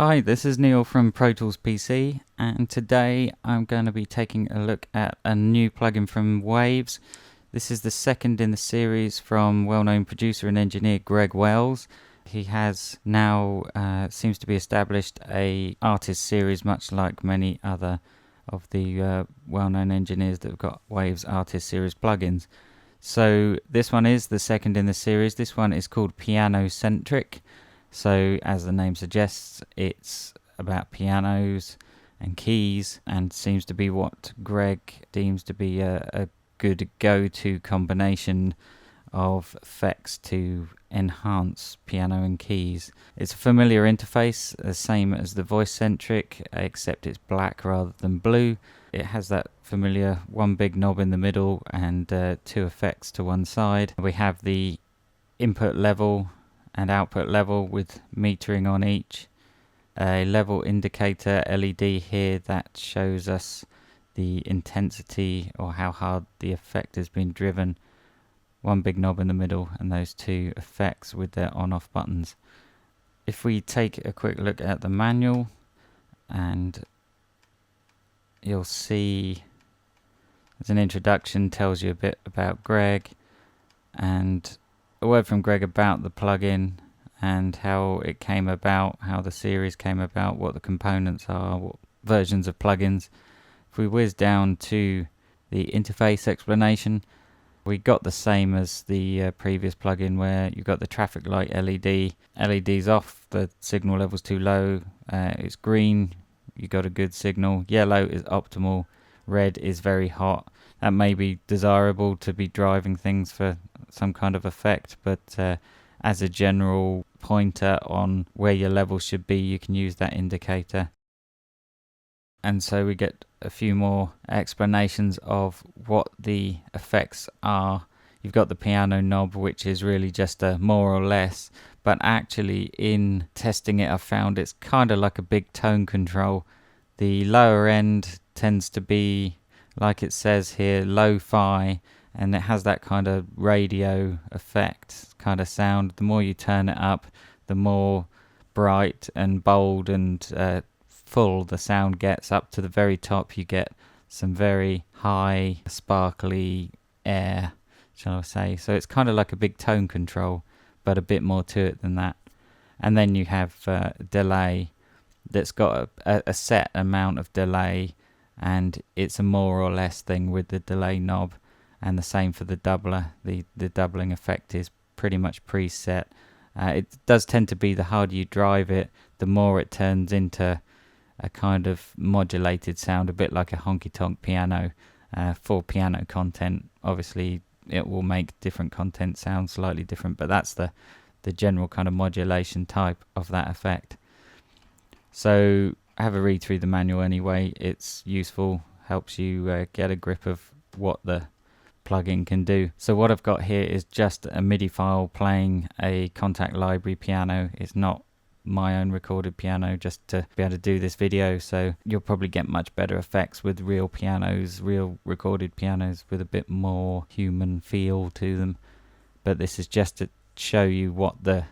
Hi, this is Neil from Pro Tools PC, and today I'm going to be taking a look at a new plugin from Waves. This is the second in the series from well-known producer and engineer Greg Wells. He has now seems to be established a artist series, much like many other of the well-known engineers that have got Waves artist series plugins. So this one is the second in the series. This one is called PianoCentric. So as the name suggests, it's about pianos and keys, and seems to be what Greg deems to be a good go-to combination of effects to enhance piano and keys. It's a familiar interface, the same as the voice Centric, except it's black rather than blue. It has that familiar one big knob in the middle and two effects to one side. We have the input level and output level with metering on each. A level indicator LED here that shows us the intensity or how hard the effect has been driven. One big knob in the middle and those two effects with their on-off buttons. If we take a quick look at the manual, and you'll see as an introduction tells you a bit about Greg, and a word from Greg about the plugin and how it came about, how the series came about, what the components are, what versions of plugins. If we whiz down to the interface explanation, we got the same as the previous plugin, where you've got the traffic light LED. LED's off, the signal level's too low. It's green, you got a good signal. Yellow is optimal. Red is very hot. That may be desirable to be driving things for some kind of effect, but as a general pointer on where your level should be, you can use that indicator. And so we get a few more explanations of what the effects are. You've got the piano knob, which is really just a more or less, but actually in testing it, I've found it's kind of like a big tone control. The lower end tends to be, like it says here, lo-fi, and it has that kind of radio effect kind of sound. The more you turn it up, the more bright and bold and full the sound gets. Up to the very top you get some very high sparkly air, shall I say. So it's kind of like a big tone control, but a bit more to it than that. And then you have delay that's got a set amount of delay, and it's a more or less thing with the delay knob. And the same for the doubler. The doubling effect is pretty much preset. It does tend to be the harder you drive it, the more it turns into a kind of modulated sound, a bit like a honky-tonk piano. For piano content, obviously it will make different content sound slightly different, but that's the general kind of modulation type of that effect. So have a read through the manual anyway. It's useful, helps you get a grip of what the plugin can do. So what I've got here is just a MIDI file playing a Contact Library piano. It's not my own recorded piano, just to be able to do this video. So you'll probably get much better effects with real pianos, real recorded pianos with a bit more human feel to them. But this is just to show you what the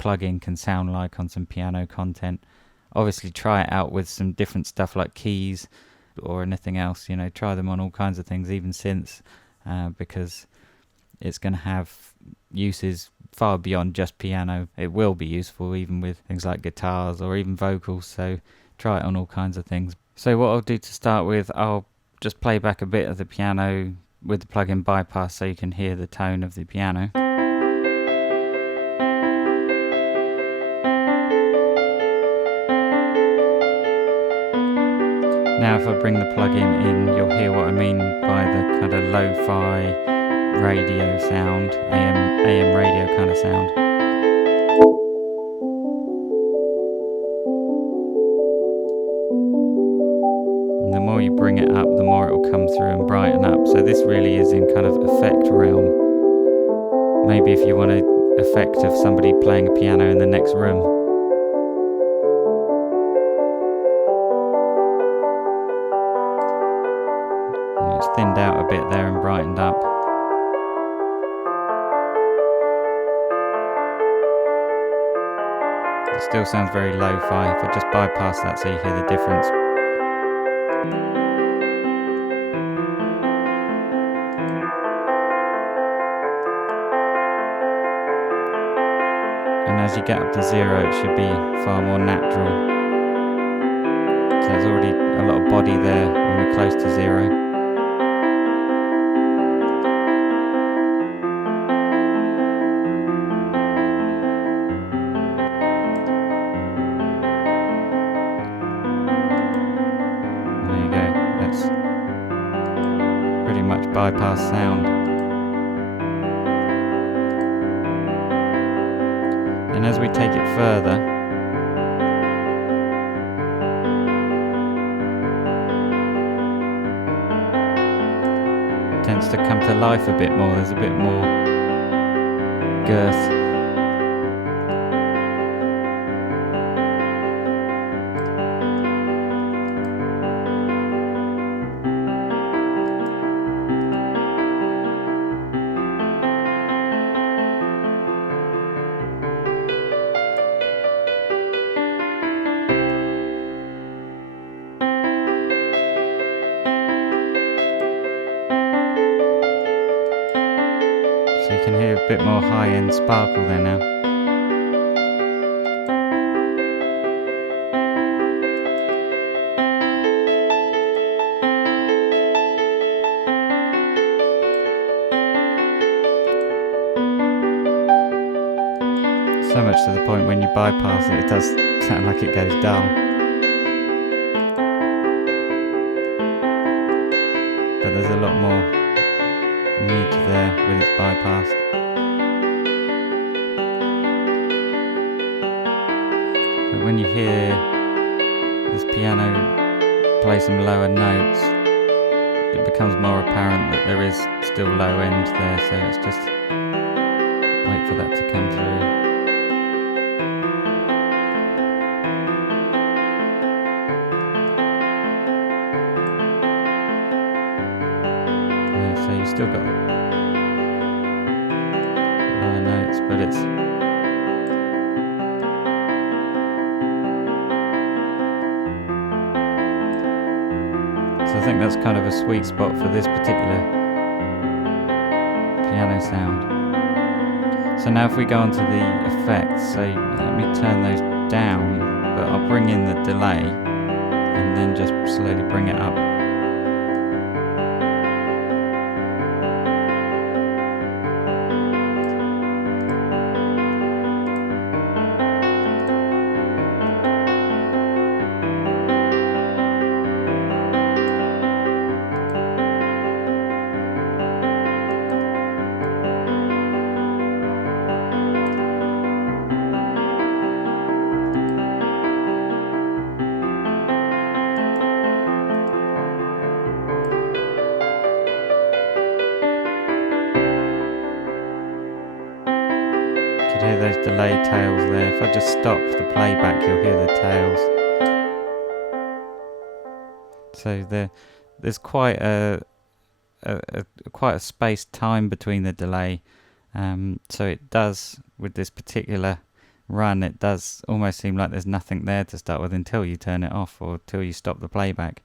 plugin can sound like on some piano content. Obviously try it out with some different stuff like keys or anything else, you know, try them on all kinds of things, even synths. Because it's going to have uses far beyond just piano. It will be useful even with things like guitars or even vocals, so try it on all kinds of things. So what I'll do to start with, I'll just play back a bit of the piano with the plugin bypass so you can hear the tone of the piano. Now if I bring the plugin in, you'll hear what I mean by the kind of lo-fi radio sound, AM radio kind of sound. And the more you bring it up, the more it will come through and brighten up. So this really is in kind of effect realm. Maybe if you want an effect of somebody playing a piano in the next room. It's thinned out a bit there and brightened up. Still sounds very lo-fi. If I just bypass that so you hear the difference. And as you get up to 0, it should be far more natural. So there's already a lot of body there when we're close to 0. There you go. That's pretty much bypass sound. And as we take it further, it tends to come to life a bit more. There's a bit more girth. So you can hear a bit more high-end sparkle there now. So much to the point when you bypass it, it does sound like it goes dull. But there's a lot more mid there when it's bypassed. But when you hear this piano play some lower notes, it becomes more apparent that there is still low end there, so it's just wait for that to come through. So you've still got lower notes, but it's so I think that's kind of a sweet spot for this particular piano sound. So now if we go on to the effects, so let me turn those down, but I'll bring in the delay and then just slowly bring it up. Hear those delay tails there. If I just stop the playback, you'll hear the tails. So there's quite a spaced time between the delay. So it does, with this particular run, it does almost seem like there's nothing there to start with until you turn it off or till you stop the playback.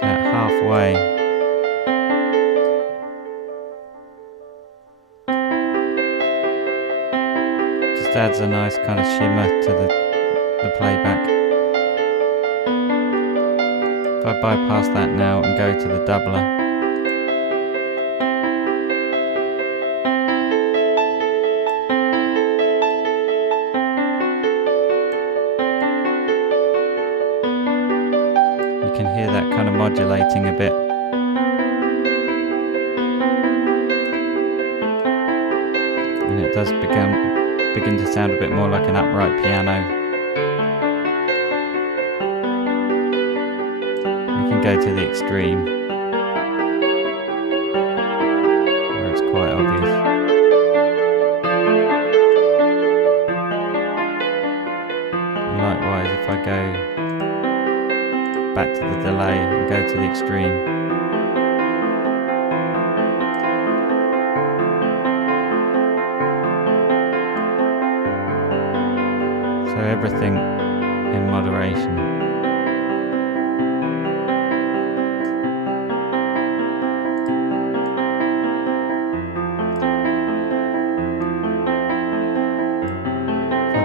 So at halfway, just adds a nice kind of shimmer to the playback. If I bypass that now and go to the doubler, you can hear that kind of modulating a bit. And it does begin to sound a bit more like an upright piano. We can go to the extreme, where it's quite obvious. And likewise, if I go back to the delay and go to the extreme, So everything in moderation.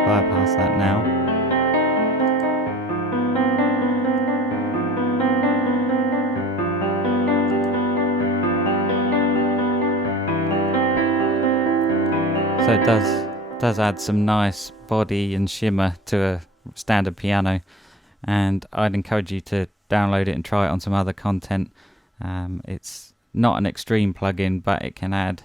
Bypass that now. So it does add some nice body and shimmer to a standard piano, and I'd encourage you to download it and try it on some other content. It's not an extreme plugin, but it can add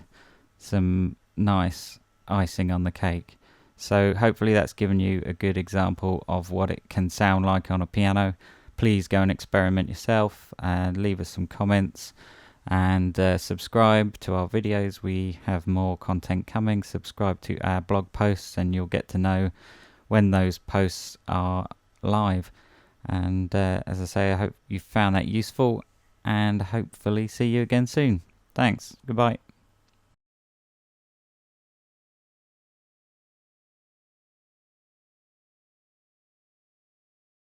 some nice icing on the cake. So hopefully that's given you a good example of what it can sound like on a piano. Please go and experiment yourself and leave us some comments, and subscribe to our videos. We have more content coming. Subscribe to our blog posts and you'll get to know when those posts are live. And as I say, I hope you found that useful, and hopefully see you again soon. Thanks. Goodbye.